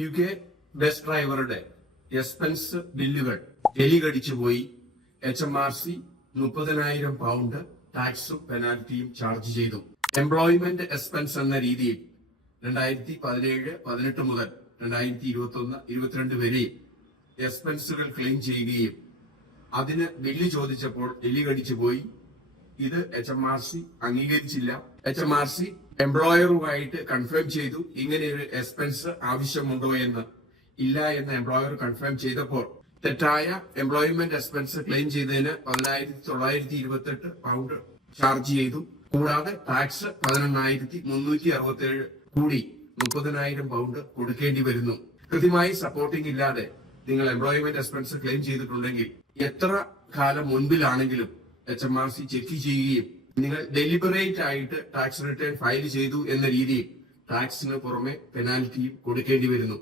UK bus ഡ്രൈവറുടെ expense ബില്ലുകൾ എലി കടിച്ചുപോയി. HMRC 30,000 പൗണ്ട് ടാക്സും പെനാൽറ്റിയും ചാർജ് ചെയ്തു. എംപ്ലോയ്മെന്റ് എക്സ്പെൻസ് എന്ന രീതിയിൽ 2017-18 മുതൽ 2021-22 വരെ എക്സ്പെൻസുകൾ ക്ലെയിം ചെയ്യുകയും അതിന് ബില്ല് ചോദിച്ചപ്പോൾ എലി കടിച്ചുപോയി. ഇത് HMRC അംഗീകരിച്ചില്ല. HMRC എംപ്ലോയറുമായിട്ട് കൺഫേം ചെയ്തു ഇങ്ങനെ ഒരു എക്സ്പെൻസ് ആവശ്യമുണ്ടോ എന്ന്. ഇല്ല എന്ന് എംപ്ലോയർ കൺഫേം ചെയ്തപ്പോൾ തെറ്റായ എംപ്ലോയ്മെന്റ് എക്സ്പെൻസ് ക്ലെയിം ചെയ്തതിന് 1928 പൗണ്ട് ചാർജ് ചെയ്തു. കൂടാതെ ടാക്സ് 11,367 കൂടി 30,000 പൗണ്ട് കൊടുക്കേണ്ടി വരുന്നു. കൃത്യമായി സപ്പോർട്ടിംഗ് ഇല്ലാതെ നിങ്ങൾ എംപ്ലോയ്മെന്റ് എക്സ്പെൻസ് ക്ലെയിം ചെയ്തിട്ടുണ്ടെങ്കിൽ എത്ര കാലം മുൻപിലാണെങ്കിലും HMRC ചെക്ക് ചെയ്യുകയും നിങ്ങൾ ഡെലിബറേറ്റ് ആയിട്ട് ടാക്സ് റിട്ടേൺ ഫയൽ ചെയ്തു എന്ന രീതിയിൽ ടാക്സിന് പുറമെ പെനാൽറ്റിയും കൊടുക്കേണ്ടി വരുന്നു.